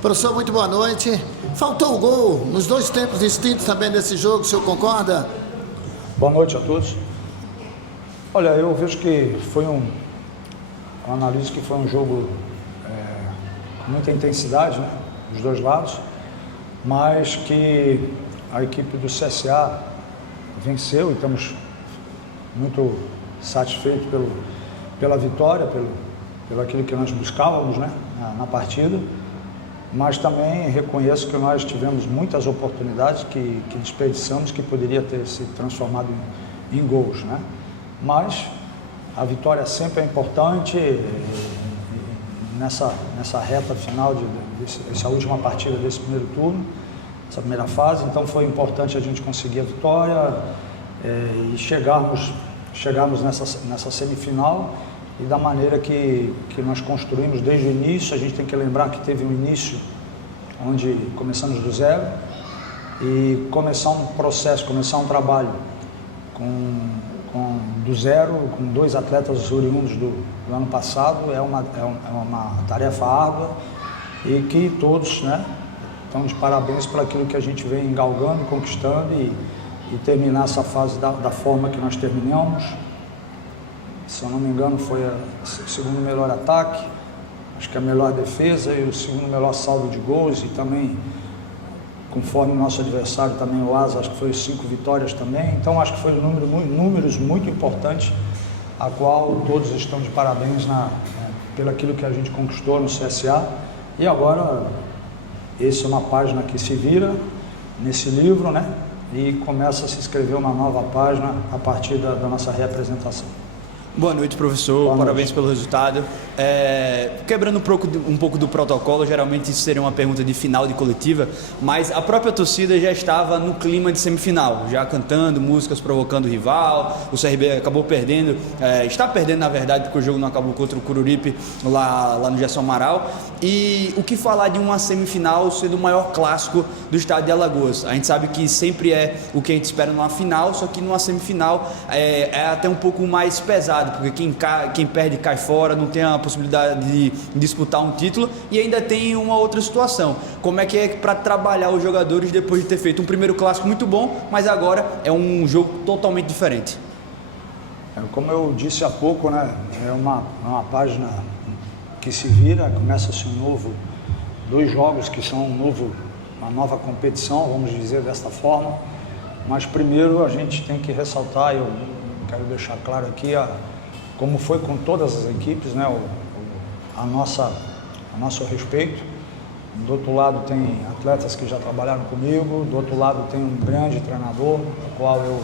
Professor, muito boa noite. Faltou o gol nos dois tempos distintos também desse jogo, o senhor concorda? Boa noite a todos. Olha, eu vejo que foi eu analiso que foi um jogo com muita intensidade, né, dos dois lados, mas que a equipe do CSA venceu e estamos muito satisfeitos pela vitória, pelo aquilo que nós buscávamos, né, na partida, mas também reconheço que nós tivemos muitas oportunidades que desperdiçamos, que poderia ter se transformado em gols, né? Mas a vitória sempre é importante nessa reta final dessa última partida desse primeiro turno, essa primeira fase. Então foi importante a gente conseguir a vitória e chegarmos nessa semifinal e da maneira que nós construímos desde o início. A gente tem que lembrar que teve um início onde começamos do zero e começar um processo, começar um trabalho do zero, com dois atletas oriundos do ano passado, é uma tarefa árdua e que todos, né, estão de parabéns por aquilo que a gente vem galgando, conquistando e terminar essa fase da forma que nós terminamos. Se eu não me engano, foi o segundo melhor ataque, acho que a melhor defesa e o segundo melhor saldo de gols, e também, conforme o nosso adversário, também o Asa, acho que foi 5 vitórias também. Então acho que foi números muito importantes, a qual todos estão de parabéns pelo aquilo que a gente conquistou no CSA. E agora, essa é uma página que se vira nesse livro, né? E começa a se escrever uma nova página a partir da nossa reapresentação. Boa noite, professor. Boa Parabéns noite. Pelo resultado. Quebrando um pouco do protocolo, geralmente isso seria uma pergunta de final de coletiva, mas a própria torcida já estava no clima de semifinal, já cantando músicas provocando o rival. O CRB acabou perdendo, está perdendo na verdade, porque o jogo não acabou contra o Coruripe lá no Gerson Amaral. E o que falar de uma semifinal sendo o maior clássico do estado de Alagoas? A gente sabe que sempre é o que a gente espera numa final, só que numa semifinal é até um pouco mais pesado, porque quem perde cai fora, não tem a possibilidade de disputar um título, e ainda tem uma outra situação. Como é que é para trabalhar os jogadores depois de ter feito um primeiro clássico muito bom, mas agora é um jogo totalmente diferente? Como eu disse há pouco, né, é uma página que se vira, começa-se dois jogos que são uma nova competição, vamos dizer desta forma, mas primeiro a gente tem que ressaltar, eu quero deixar claro aqui, como foi com todas as equipes, né, a nosso respeito. Do outro lado tem atletas que já trabalharam comigo, do outro lado tem um grande treinador, o qual eu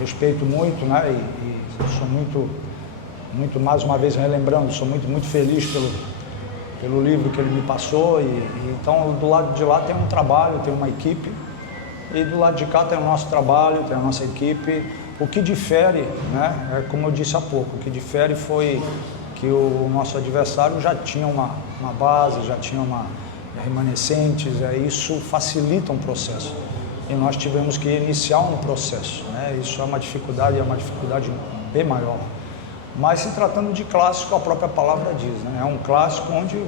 respeito muito, né, e sou muito, mais uma vez relembrando, sou muito feliz pelo livro que ele me passou, então do lado de lá tem um trabalho, tem uma equipe, e do lado de cá tem o nosso trabalho, tem a nossa equipe. O que difere, né, é como eu disse há pouco, o que difere foi que o nosso adversário já tinha uma base, já tinha remanescentes, isso facilita um processo. E nós tivemos que iniciar um processo, né, isso é uma dificuldade bem maior. Mas se tratando de clássico, a própria palavra diz, né, é um clássico onde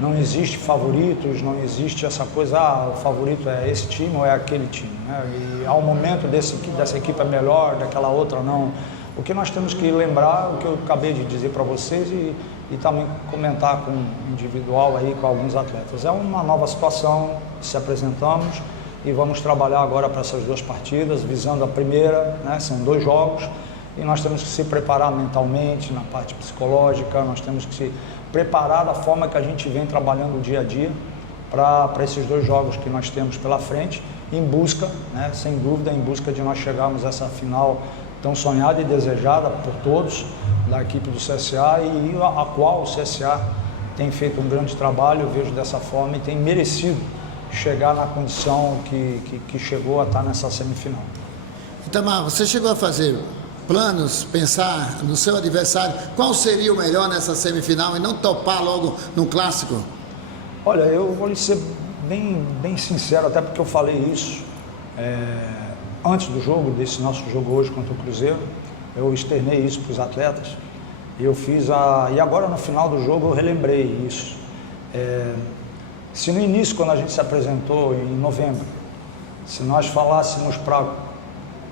não existe favoritos, não existe essa coisa, o favorito é esse time ou é aquele time, né? E ao momento dessa equipe é melhor, daquela outra não. O que nós temos que lembrar, o que eu acabei de dizer para vocês e também comentar com individual aí com alguns atletas. É uma nova situação, se apresentamos e vamos trabalhar agora para essas duas partidas, visando a primeira, né? São 2 jogos e nós temos que se preparar mentalmente, na parte psicológica, nós temos que se preparar da forma que a gente vem trabalhando dia a dia para esses 2 jogos que nós temos pela frente, em busca, né, sem dúvida, em busca de nós chegarmos a essa final tão sonhada e desejada por todos da equipe do CSA e a qual o CSA tem feito um grande trabalho, eu vejo dessa forma, e tem merecido chegar na condição que chegou a estar nessa semifinal. Itamar, você chegou a fazer planos, pensar no seu adversário, qual seria o melhor nessa semifinal e não topar logo no clássico? Olha, eu vou lhe ser bem sincero, até porque eu falei isso antes do jogo, desse nosso jogo hoje contra o Cruzeiro, eu externei isso para os atletas, e eu fiz e agora no final do jogo eu relembrei isso. Se no início, quando a gente se apresentou em novembro, se nós falássemos para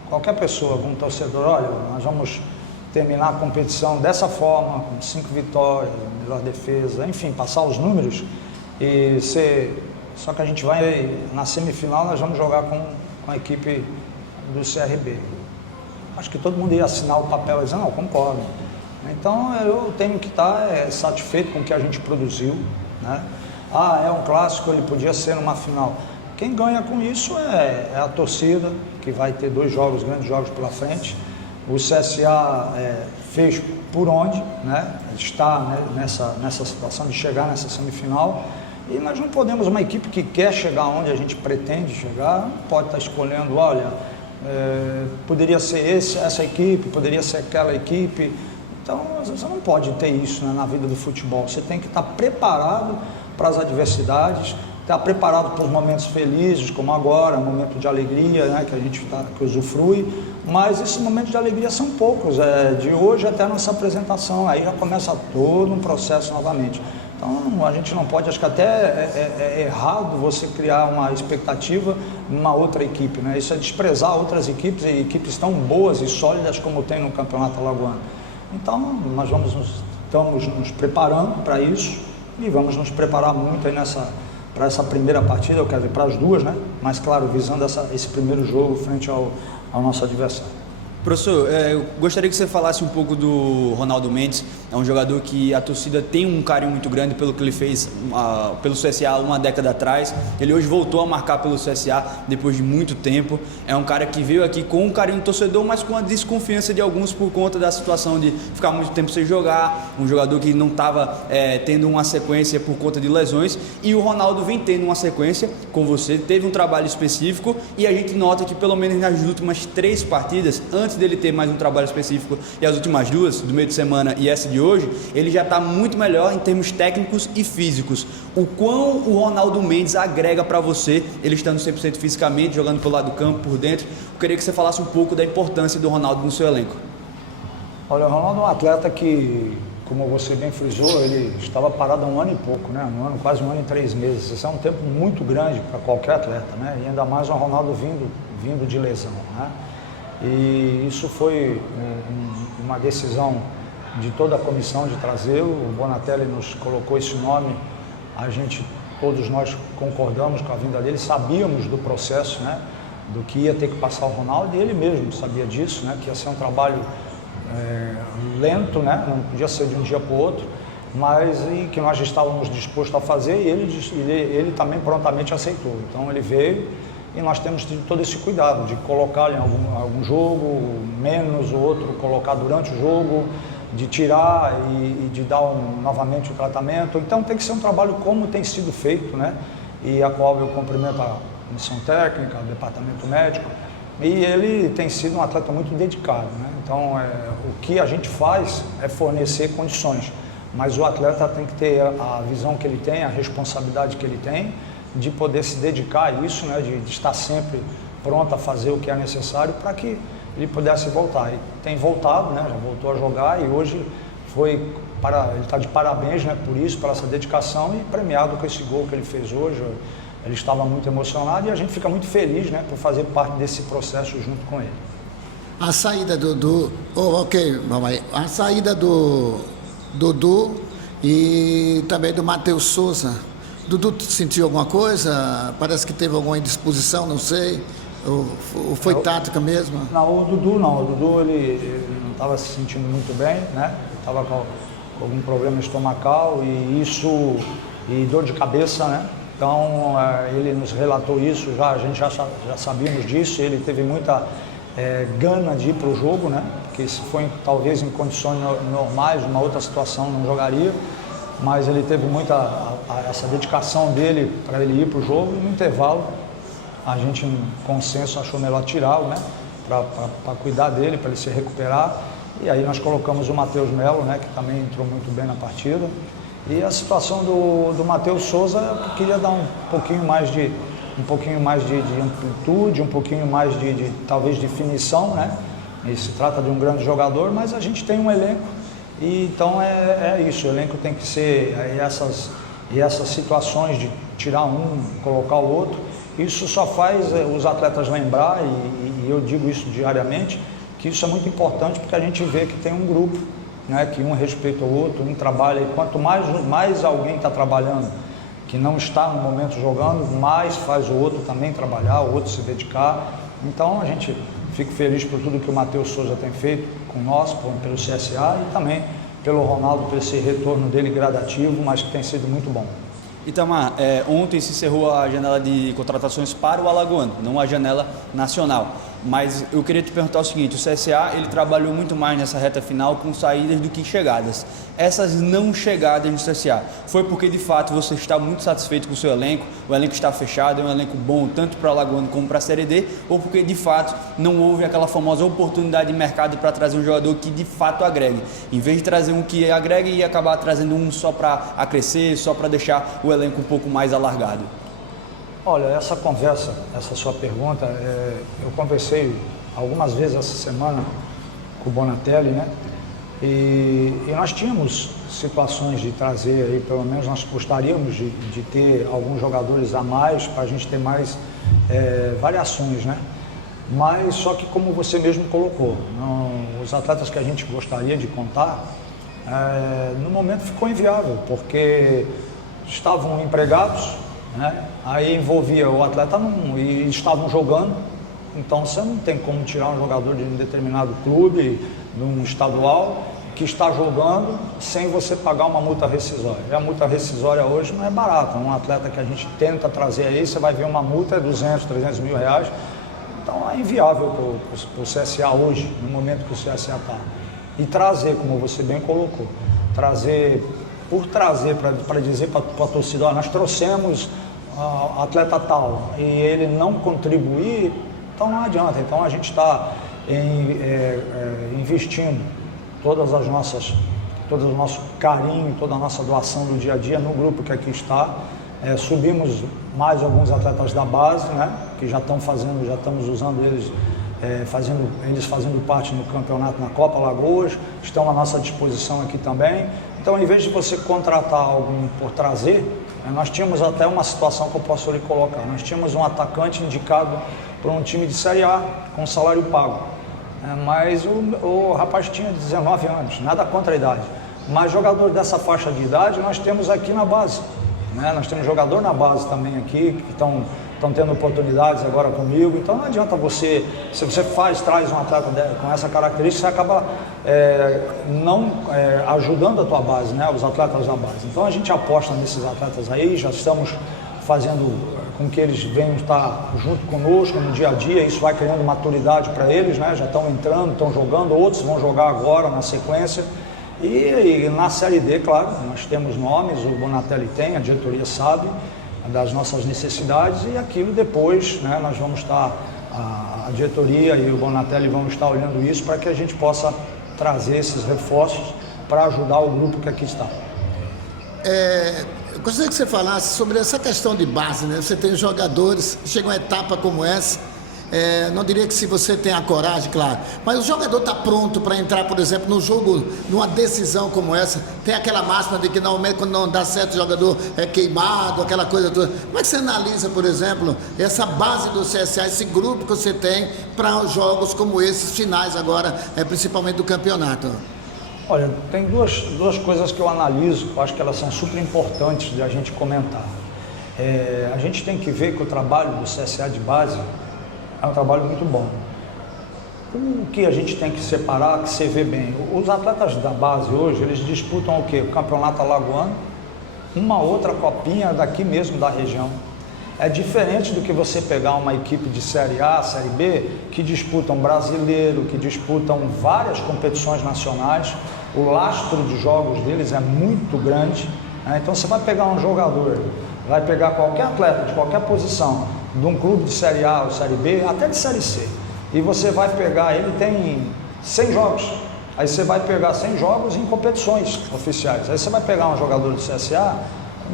qualquer pessoa, algum torcedor, olha, nós vamos terminar a competição dessa forma, com 5 vitórias, melhor defesa, enfim, passar os números e ser... Só que a gente vai, na semifinal, nós vamos jogar com a equipe do CRB. Acho que todo mundo ia assinar o papel e dizer, não, concordo. Então eu tenho que estar satisfeito com o que a gente produziu, né? É um clássico, ele podia ser numa final. Quem ganha com isso é a torcida, que vai ter 2 jogos, grandes jogos pela frente. O CSA fez por onde, né? Está, né, nessa situação de chegar nessa semifinal. E nós não podemos, uma equipe que quer chegar onde a gente pretende chegar, não pode estar escolhendo, olha, poderia ser essa equipe, poderia ser aquela equipe. Então você não pode ter isso, né, na vida do futebol. Você tem que estar preparado para as adversidades, estar preparado para os momentos felizes, como agora, um momento de alegria, né, que a gente que usufrui, mas esses momentos de alegria são poucos, de hoje até a nossa apresentação, aí já começa todo um processo novamente. Então a gente não pode, acho que até é errado você criar uma expectativa numa outra equipe, né? Isso é desprezar outras equipes, e equipes tão boas e sólidas como tem no Campeonato Alagoano. Então nós estamos nos preparando para isso e vamos nos preparar muito aí para essa primeira partida, eu quero dizer, para as duas, né? Mas claro, visando esse primeiro jogo frente ao nosso adversário. Professor, eu gostaria que você falasse um pouco do Ronaldo Mendes. É um jogador que a torcida tem um carinho muito grande pelo que ele fez pelo CSA uma década atrás. Ele hoje voltou a marcar pelo CSA depois de muito tempo. É um cara que veio aqui com um carinho do torcedor, mas com a desconfiança de alguns por conta da situação de ficar muito tempo sem jogar. Um jogador que não estava tendo uma sequência por conta de lesões. E o Ronaldo vem tendo uma sequência com você, teve um trabalho específico, e a gente nota que pelo menos nas últimas 3 partidas, antes dele ter mais um trabalho específico e as últimas 2, do meio de semana e essa de hoje, ele já está muito melhor em termos técnicos e físicos. O quão o Ronaldo Mendes agrega para você, ele estando 100% fisicamente, jogando pelo lado do campo, por dentro. Eu queria que você falasse um pouco da importância do Ronaldo no seu elenco. Olha, o Ronaldo é um atleta que, como você bem frisou, ele estava parado há 1 ano e pouco, né? Quase 1 ano e 3 meses. Isso é um tempo muito grande para qualquer atleta, né? E ainda mais o Ronaldo vindo de lesão, né? E isso foi uma decisão de toda a comissão de trazer. O Bonatelli nos colocou esse nome, todos nós concordamos com a vinda dele, sabíamos do processo, né, do que ia ter que passar o Ronaldo, e ele mesmo sabia disso, né, que ia ser um trabalho lento, né, não podia ser de um dia para o outro, mas que nós estávamos dispostos a fazer, e ele também prontamente aceitou. Então ele veio, e nós temos tido todo esse cuidado de colocar em algum jogo, menos o outro, colocar durante o jogo, de tirar e de dar novamente o tratamento. Então tem que ser um trabalho como tem sido feito, né? E a qual eu cumprimento a comissão técnica, o departamento médico, e ele tem sido um atleta muito dedicado, né? Então o que a gente faz é fornecer condições, mas o atleta tem que ter a visão que ele tem, a responsabilidade que ele tem, de poder se dedicar a isso, né, de estar sempre pronto a fazer o que é necessário para que ele pudesse voltar. E tem voltado, né, já voltou a jogar, e hoje ele está de parabéns, né, por isso, por essa dedicação, e premiado com esse gol que ele fez hoje. Ele estava muito emocionado e a gente fica muito feliz, né, por fazer parte desse processo junto com ele. A saída a saída do Dudu e também do Matheus Souza. Dudu sentiu alguma coisa? Parece que teve alguma indisposição, não sei. Ou foi tática mesmo? Não, o Dudu não. O Dudu ele não estava se sentindo muito bem, né? Estava com algum problema estomacal e dor de cabeça, né? Então ele nos relatou isso, a gente já sabíamos disso. Ele teve muita gana de ir para o jogo, né? Porque se foi talvez em condições normais, uma outra situação, não jogaria. Mas ele teve essa dedicação dele para ele ir para o jogo, e no intervalo a gente, em consenso, achou melhor tirá-lo, né, para cuidar dele, para ele se recuperar. E aí nós colocamos o Matheus Melo, né, que também entrou muito bem na partida. E a situação do Matheus Souza, eu queria dar um pouquinho mais de amplitude, um pouquinho mais talvez de definição, né? E se trata de um grande jogador, mas a gente tem um elenco. E então é isso, o elenco tem que ser essas situações de tirar um, colocar o outro. Isso só faz os atletas lembrar, e eu digo isso diariamente, que isso é muito importante porque a gente vê que tem um grupo, né, que um respeita o outro, um trabalha, e quanto mais alguém está trabalhando, que não está no momento jogando, mais faz o outro também trabalhar, o outro se dedicar. Então a gente fica feliz por tudo que o Matheus Souza tem feito com nós, pelo CSA, e também pelo Ronaldo, por esse retorno dele gradativo, mas que tem sido muito bom. Itamar, ontem se encerrou a janela de contratações para o Alagoano, não a janela nacional. Mas eu queria te perguntar o seguinte, o CSA ele trabalhou muito mais nessa reta final com saídas do que chegadas. Essas não chegadas no CSA, foi porque de fato você está muito satisfeito com o seu elenco, o elenco está fechado, é um elenco bom tanto para o Alagoano como para a Série D, ou porque de fato não houve aquela famosa oportunidade de mercado para trazer um jogador que de fato agregue, em vez de trazer um que agregue e acabar trazendo um só para acrescer, só para deixar o elenco um pouco mais alargado? Olha, essa conversa, essa sua pergunta, eu conversei algumas vezes essa semana com o Bonatelli, né? E nós tínhamos situações de trazer aí, pelo menos nós gostaríamos de ter alguns jogadores a mais para a gente ter mais variações, né? Mas só que como você mesmo colocou, os atletas que a gente gostaria de contar, no momento ficou inviável, porque estavam empregados, né? Aí envolvia o atleta e estavam jogando, então você não tem como tirar um jogador de um determinado clube, de um estadual, que está jogando sem você pagar uma multa rescisória. E a multa rescisória hoje não é barata, um atleta que a gente tenta trazer aí, você vai ver uma multa de 200, 300 mil reais, então é inviável para o CSA hoje, no momento que o CSA está. E trazer, como você bem colocou, para dizer para a torcida, ó, nós trouxemos atleta tal e ele não contribuir, então não adianta. Então a gente está investindo todo o nosso carinho, toda a nossa doação do dia a dia no grupo que aqui está. Subimos mais alguns atletas da base, né, que já estamos usando eles, fazendo parte no campeonato na Copa Alagoas, estão à nossa disposição aqui também. Então, em vez de você contratar algum por trazer, nós tínhamos até uma situação que eu posso lhe colocar. Nós tínhamos um atacante indicado para um time de Série A com salário pago. Mas o rapaz tinha 19 anos, nada contra a idade. Mas jogador dessa faixa de idade nós temos aqui na base, né? Nós temos jogador na base também aqui, que estão tendo oportunidades agora comigo. Então não adianta você, se você traz um atleta com essa característica, você acaba não ajudando a tua base, né? Os atletas da base. Então a gente aposta nesses atletas aí, já estamos fazendo com que eles venham estar junto conosco no dia a dia, isso vai criando maturidade para eles, né? Já estão entrando, estão jogando, outros vão jogar agora na sequência. E na Série D, claro, nós temos nomes, o Bonatelli tem, a diretoria sabe das nossas necessidades, e aquilo depois, né, nós vamos estar, a diretoria e o Bonatelli vão estar olhando isso para que a gente possa trazer esses reforços para ajudar o grupo que aqui está. Eu gostaria que você falasse sobre essa questão de base, né? Você tem jogadores, chega uma etapa como essa, não diria que se você tem a coragem, claro, mas o jogador está pronto para entrar, por exemplo, no jogo, numa decisão como essa, tem aquela máxima de que normalmente quando não dá certo o jogador é queimado, aquela coisa toda. Como é que você analisa, por exemplo, essa base do CSA, esse grupo que você tem para jogos como esses finais agora, principalmente do campeonato? Olha, tem duas coisas que eu analiso, eu acho que elas são super importantes de a gente comentar. A gente tem que ver que o trabalho do CSA de base é um trabalho muito bom. O que a gente tem que separar, que você vê bem, os atletas da base hoje, eles disputam o quê? O campeonato alagoano, uma outra copinha daqui mesmo da região. É diferente do que você pegar uma equipe de Série A, Série B, que disputam brasileiro, que disputam várias competições nacionais. O lastro de jogos deles é muito grande, né? Então você vai pegar um jogador, vai pegar qualquer atleta de qualquer posição, de um clube de Série A ou Série B, até de Série C, e você vai pegar, ele tem 100 jogos, aí você vai pegar 100 jogos em competições oficiais, aí você vai pegar um jogador do CSA,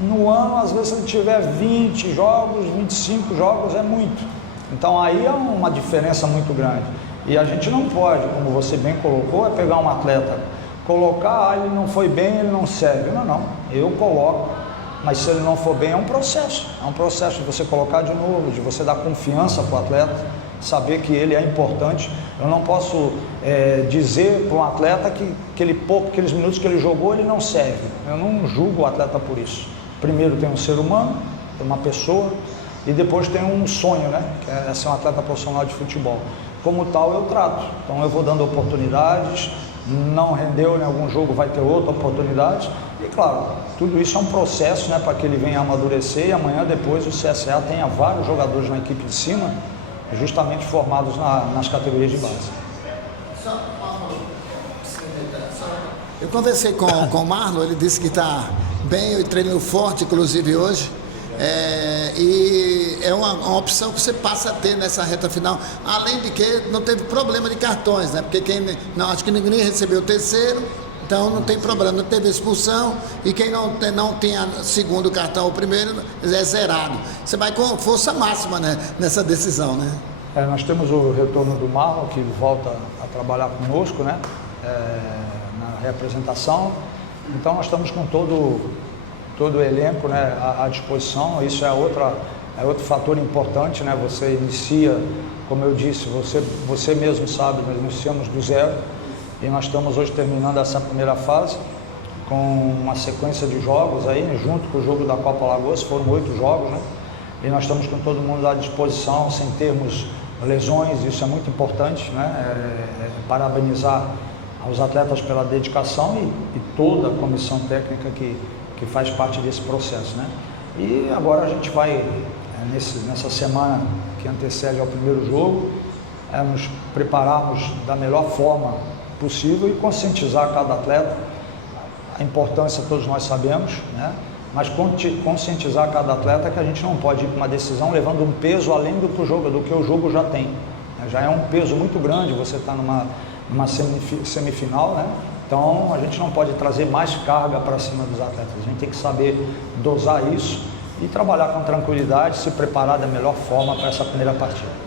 no ano, às vezes, se ele tiver 20 jogos, 25 jogos, é muito. Então, aí é uma diferença muito grande. E a gente não pode, como você bem colocou, pegar um atleta, colocar, ele não foi bem, ele não serve. Não, eu coloco Mas se ele não for bem, é um processo de você colocar de novo, de você dar confiança para o atleta, saber que ele é importante. Eu não posso dizer para um atleta que aqueles minutos que ele jogou, ele não serve. Eu não julgo o atleta por isso. Primeiro tem um ser humano, tem uma pessoa, e depois tem um sonho, né? Que é ser um atleta profissional de futebol. Como tal, eu trato. Então eu vou dando oportunidades, não rendeu em algum jogo, vai ter outra oportunidade. E claro, tudo isso é um processo, né, para que ele venha amadurecer e amanhã depois o CSA tenha vários jogadores na equipe de cima, justamente formados nas categorias de base. Eu conversei com o Marlon, ele disse que está bem, ele treinou forte, inclusive hoje. E é uma opção que você passa a ter nessa reta final, além de que não teve problema de cartões, né? Porque acho que ninguém recebeu o terceiro, então não tem problema, não teve expulsão, e quem não tinha segundo cartão ou primeiro é zerado. Você vai com força máxima, né, nessa decisão, né? Nós temos o retorno do Marlon, que volta a trabalhar conosco, né? Na representação, então nós estamos com todo o elenco, né, à disposição. Isso é outro fator importante, né? Você inicia, como eu disse, você mesmo sabe, nós iniciamos do zero e nós estamos hoje terminando essa primeira fase com uma sequência de jogos aí, né, junto com o jogo da Copa Alagoas, foram 8 jogos, né? E nós estamos com todo mundo à disposição, sem termos lesões, isso é muito importante, né? Parabenizar aos atletas pela dedicação e toda a comissão técnica que faz parte desse processo, né? E agora a gente vai, nessa semana que antecede ao primeiro jogo, nos prepararmos da melhor forma possível e conscientizar cada atleta. A importância todos nós sabemos, né? Mas conscientizar cada atleta que a gente não pode ir para uma decisão levando um peso além do que o jogo já tem. Já é um peso muito grande você estar numa semifinal, né? Então a gente não pode trazer mais carga para cima dos atletas, a gente tem que saber dosar isso e trabalhar com tranquilidade, se preparar da melhor forma para essa primeira partida.